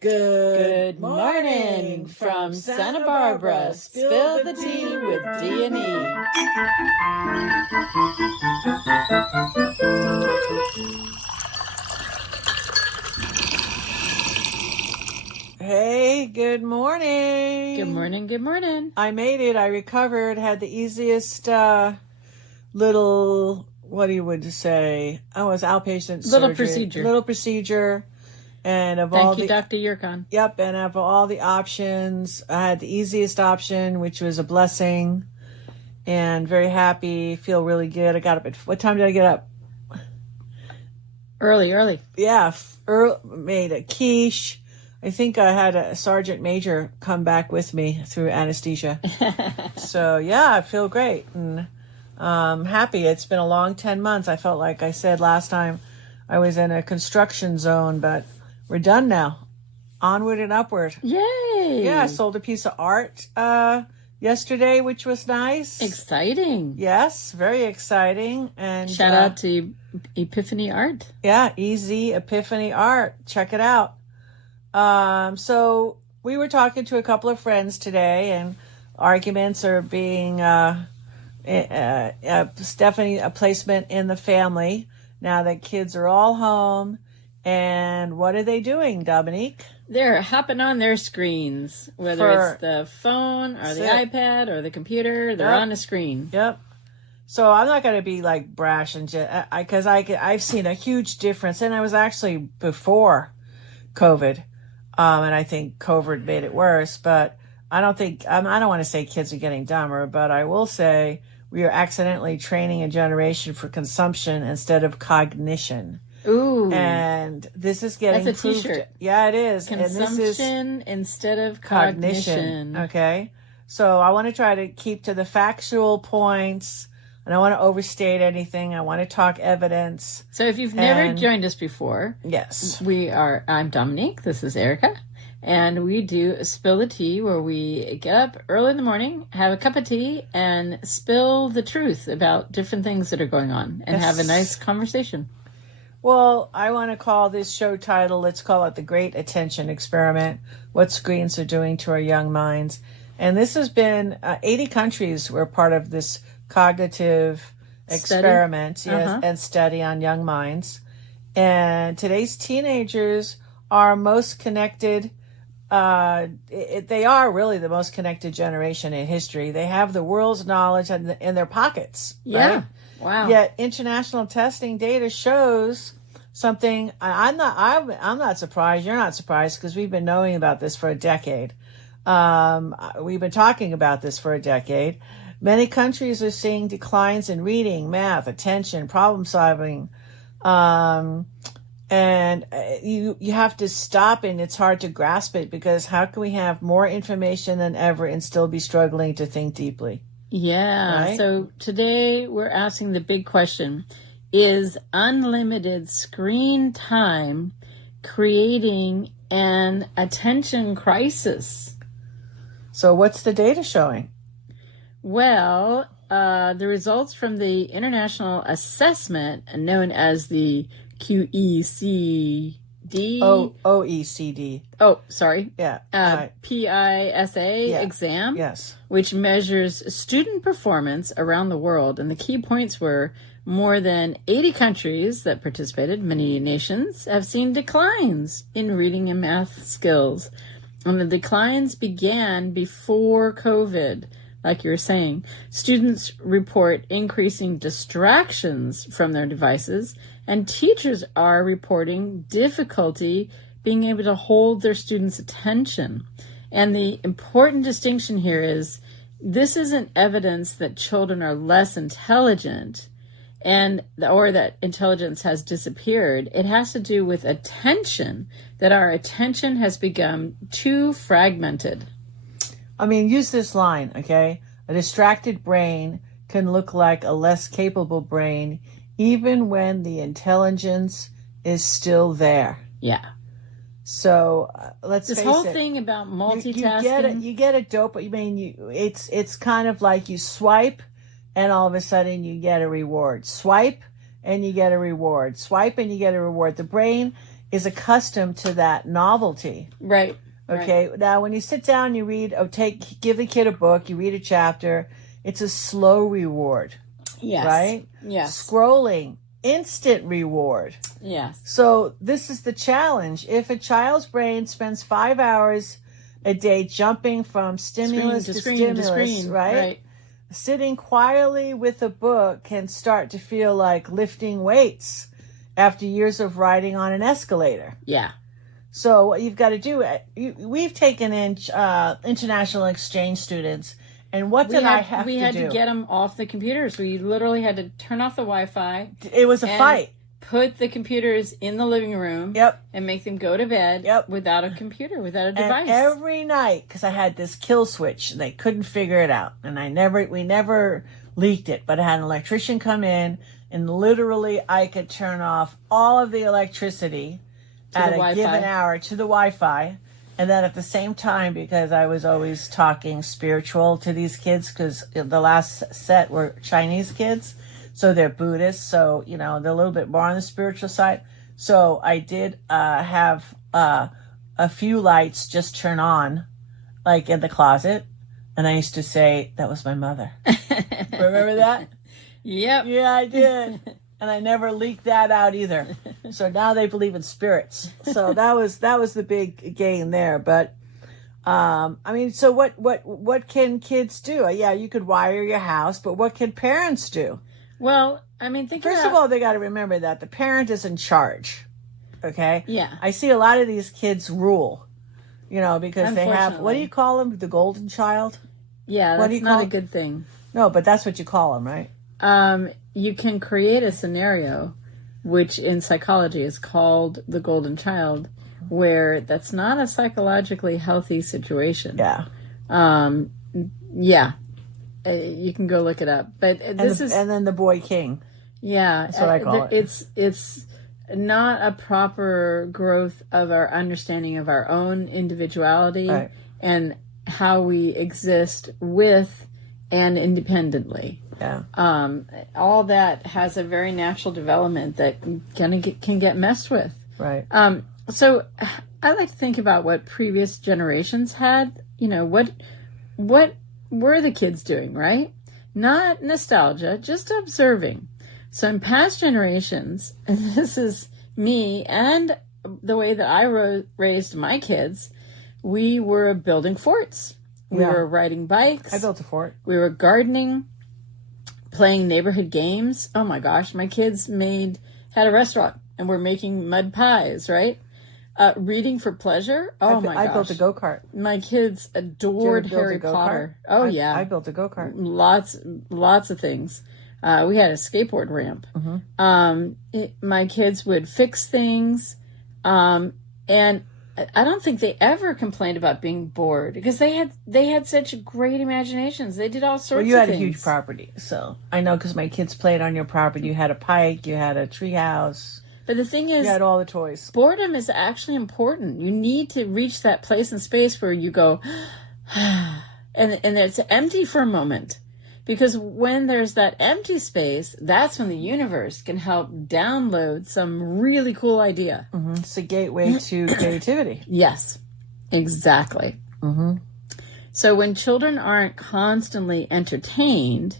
Good morning from Santa Barbara. Spill the tea with D&E. Hey, good morning. Good morning, good morning. I made it. I recovered. Had the easiest little, what do you would say? Oh, it was outpatient surgery. Little procedure. And of all Thank you, Dr. Yurkon. Yep, and of all the options, I had the easiest option, which was a blessing. And very happy, feel really good. I got up at, what time did I get up? Early. Yeah, made a quiche. I think I had a sergeant major come back with me through anesthesia. So, yeah, I feel great and happy. It's been a long 10 months. I felt like I said last time I was in a construction zone, but we're done now. Onward and upward. Yay! Yeah, I sold a piece of art yesterday, which was nice. Exciting. Yes, very exciting. And shout out to Epiphany Art. Yeah, Easy Epiphany Art. Check it out. So we were talking to a couple of friends today, and arguments are being Stephanie, a placement in the family now that kids are all home. And what are they doing, Dominique? They're hopping on their screens, whether it's the phone or the iPad or the computer. They're on the screen. Yep. So I'm not going to be like brash and because I've seen a huge difference, and I was actually before COVID, and I think COVID made it worse. But I don't want to say kids are getting dumber, but I will say we are accidentally training a generation for consumption instead of cognition. Ooh. And this is getting That's a proved. T-shirt. Yeah, it is. Consumption instead of cognition. Okay. So I want to try to keep to the factual points. I don't want to overstate anything. I want to talk evidence. So if you've never joined us before, yes, I'm Dominique. This is Erica. And we do Spill the Tea, where we get up early in the morning, have a cup of tea, and spill the truth about different things that are going on and have a nice conversation. Well, I want to call this show title, let's call it The Great Attention Experiment, What Screens Are Doing to Our Young Minds. And this has been 80 countries were part of this cognitive experiment and study on young minds. And today's teenagers are most connected. They are really the most connected generation in history. They have the world's knowledge in their pockets. Yeah. Right? Wow. Yet international testing data shows something. I'm not surprised. You're not surprised, because we've been knowing about this for a decade. We've been talking about this for a decade. Many countries are seeing declines in reading, math, attention, problem solving. And you have to stop, and it's hard to grasp it, because how can we have more information than ever and still be struggling to think deeply? Yeah. Right? So today we're asking the big question: is unlimited screen time creating an attention crisis? So what's the data showing? Well, the results from the international assessment known as the QECD. OECD. Oh, sorry. Yeah. PISA exam. Yes. Which measures student performance around the world. And the key points were more than 80 countries that participated, many nations, have seen declines in reading and math skills. And the declines began before COVID. Like you were saying, students report increasing distractions from their devices, and teachers are reporting difficulty being able to hold their students' attention. And the important distinction here is this isn't evidence that children are less intelligent or that intelligence has disappeared. It has to do with attention, that our attention has become too fragmented. I mean, use this line, okay? A distracted brain can look like a less capable brain even when the intelligence is still there. Yeah. So let's face it. This whole thing about multitasking. You get a dopamine. It's kind of like you swipe, and all of a sudden you get a reward. Swipe, and you get a reward. Swipe, and you get a reward. The brain is accustomed to that novelty. Right. Okay. Right. Now, when you sit down, you read, give the kid a book, you read a chapter, it's a slow reward. Yes. Right? Yes. Scrolling, instant reward. Yes. So this is the challenge. If a child's brain spends 5 hours a day jumping from stimulus to stimulus, right? Sitting quietly with a book can start to feel like lifting weights after years of riding on an escalator. Yeah. So what you've got to do, we've taken in international exchange students, and what did I have to do? We had to get them off the computers. We literally had to turn off the Wi-Fi. It was a fight. Put the computers in the living room. Yep. And make them go to bed. Yep. Without a computer, without a device. And every night, because I had this kill switch, and they couldn't figure it out, and we never leaked it, but I had an electrician come in, and literally I could turn off all of the electricity at a given hour to the Wi-Fi. And then at the same time, because I was always talking spiritual to these kids, because the last set were Chinese kids, so they're Buddhists, so, they're a little bit more on the spiritual side. So I did have a few lights just turn on, like in the closet. And I used to say, that was my mother. Remember that? Yep. Yeah, I did. And I never leaked that out either. So now they believe in spirits. So that was the big gain there. But so what can kids do? Yeah, you could wire your house, but what can parents do? Well, First of all, they got to remember that the parent is in charge. Okay? Yeah. I see a lot of these kids rule, because they have, what do you call them? The golden child? Yeah, that's not a good thing. No, but that's what you call them, right? You can create a scenario, which in psychology is called the golden child, where that's not a psychologically healthy situation. Yeah. Yeah. You can go look it up. But and then the boy king. Yeah. That's what I call it. It's not a proper growth of our understanding of our own individuality and how we exist with and independently. Yeah. All that has a very natural development that can get messed with. Right. So I like to think about what previous generations had. What were the kids doing, right? Not nostalgia, just observing. So in past generations, and this is me and the way that I raised my kids, we were building forts. We were riding bikes. I built a fort. We were gardening, playing neighborhood games. Oh my gosh, my kids had a restaurant and we're making mud pies, right? Reading for pleasure. Oh my gosh. I built a go-kart. My kids adored Harry Potter. Oh yeah. I built a go-kart. Lots of things. We had a skateboard ramp. Mm-hmm. My kids would fix things. And I don't think they ever complained about being bored because they had such great imaginations. They did all sorts of things. Well, you had a huge property, so I know because my kids played on your property. You had a pike, you had a tree house. But the thing is, you had all the toys. Boredom is actually important. You need to reach that place in space where you go, and it's empty for a moment. Because when there's that empty space, that's when the universe can help download some really cool idea. Mm-hmm. It's a gateway to creativity. Yes, exactly. Mm-hmm. So when children aren't constantly entertained,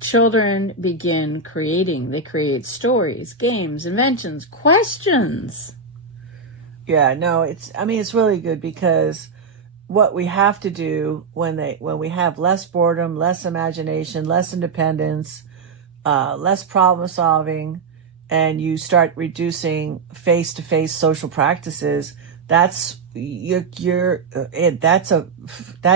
children begin creating. They create stories, games, inventions, questions. Yeah, no, it's really good because what we have to do when we have less boredom, less imagination, less independence, less problem solving, and you start reducing face-to-face social practices, that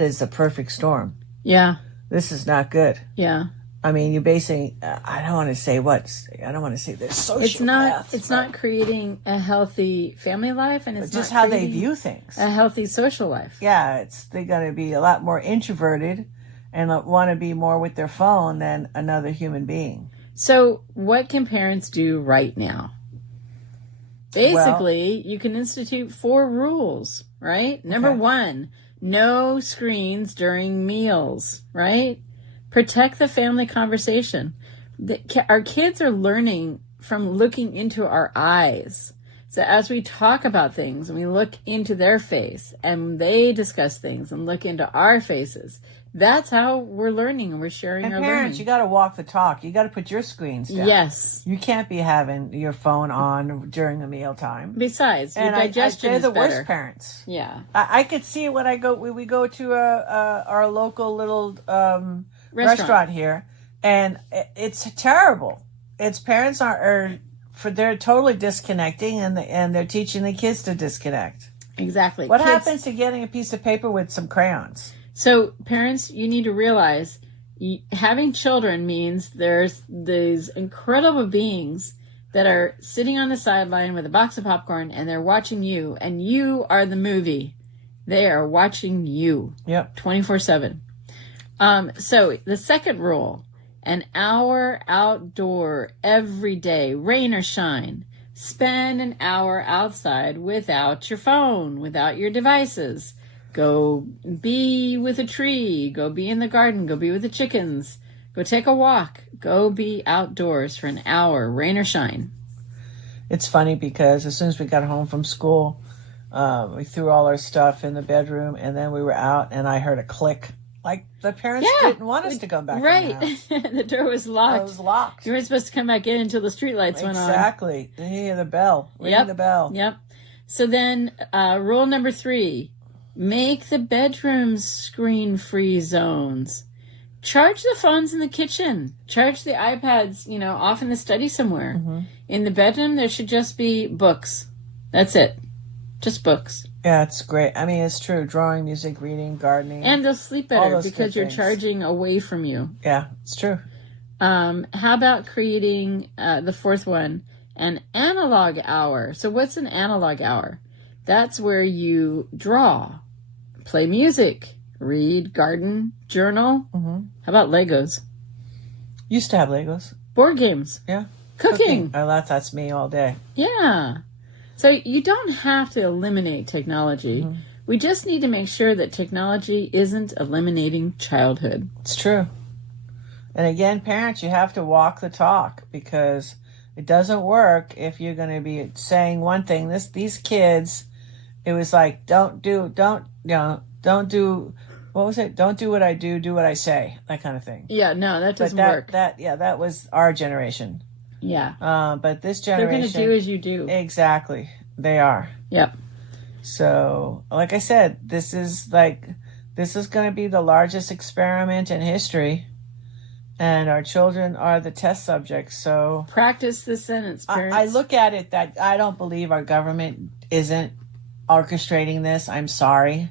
is a perfect storm. Yeah. This is not good. Yeah. You're basing, I don't want to say there's sociopaths. It's not creating a healthy family life, and it's just not how they view things. A healthy social life. Yeah, they're going to be a lot more introverted and want to be more with their phone than another human being. So what can parents do right now? Basically, you can institute 4 rules, right? Number 1, no screens during meals, right? Protect the family conversation. Our kids are learning from looking into our eyes, So as we talk about things and we look into their face and they discuss things and look into our faces, that's how we're learning and we're sharing And our parents, learning. you got to walk the talk. You got to put your screens down. Yes. You can't be having your phone on during a mealtime. Besides, your And digestion is they're the better. worst parents. Yeah. I could see when we go to our local little restaurant here, and it's terrible. Its parents they're totally disconnecting, and they're teaching the kids to disconnect. Exactly. What happens to getting a piece of paper with some crayons? So parents, you need to realize having children means there's these incredible beings that are sitting on the sideline with a box of popcorn and they're watching you, and you are the movie. They are watching you. Yep. 24/7. So the second rule, an hour outdoor every day, rain or shine. Spend an hour outside without your phone, without your devices. Go be with a tree. Go be in the garden. Go be with the chickens. Go take a walk. Go be outdoors for an hour, rain or shine. It's funny because as soon as we got home from school, we threw all our stuff in the bedroom, and then we were out, and I heard a click. Like the parents didn't want us to come back. Right. In the house. The door was locked. It was locked. You weren't supposed to come back in until the streetlights went on. Exactly. You hear the bell. Ring the bell. Yep. So then rule number 3, make the bedrooms screen-free zones. Charge the phones in the kitchen. Charge the iPads, off in the study somewhere. Mm-hmm. In the bedroom, there should just be books. That's it. Just books. Yeah, it's great. I mean, it's true. Drawing, music, reading, gardening. And they'll sleep better because you're charging away from you. Yeah, it's true. How about creating the fourth one, an analog hour? So what's an analog hour? That's where you draw, play music, read, garden, journal. Mm-hmm. How about Legos? Used to have Legos. Board games. Yeah. Cooking. Oh, that's me all day. Yeah. So you don't have to eliminate technology. Mm-hmm. We just need to make sure that technology isn't eliminating childhood. It's true. And again, parents, you have to walk the talk because it doesn't work if you're going to be saying one thing. These kids, it was like, don't do, what was it? Don't do what I do what I say. That kind of thing. Yeah, no, that doesn't work. That was our generation. Yeah. But this generation... They're going to do as you do. Exactly. They are. Yep. So, like I said, this is going to be the largest experiment in history. And our children are the test subjects. So practice the sentence, parents. I look at it that I don't believe our government isn't orchestrating this. I'm sorry.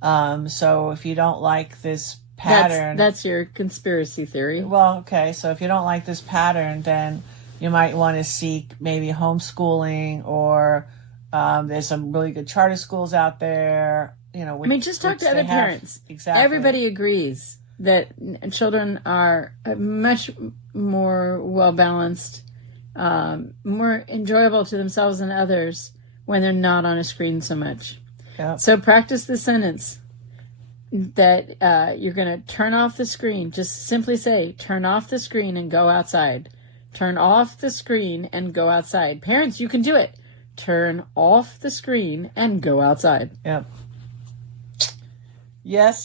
So if you don't like this pattern... That's your conspiracy theory. Well, okay. So if you don't like this pattern, then you might want to seek maybe homeschooling or there's some really good charter schools out there. Just talk to other parents. Exactly. Everybody agrees that children are much more well-balanced, more enjoyable to themselves and others when they're not on a screen so much. Yep. So practice the sentence that you're going to turn off the screen. Just simply say, turn off the screen and go outside. Turn off the screen and go outside. Parents, you can do it. Turn off the screen and go outside. Yep. Yes.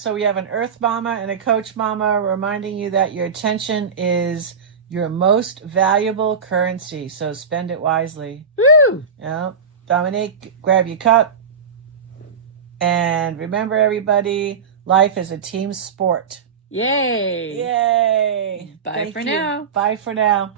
So we have an Earth Mama and a Coach Mama reminding you that your attention is your most valuable currency. So spend it wisely. Woo! Yep. Dominique, grab your cup. And remember, everybody, life is a team sport. Yay! Yay! Bye for now. Bye for now.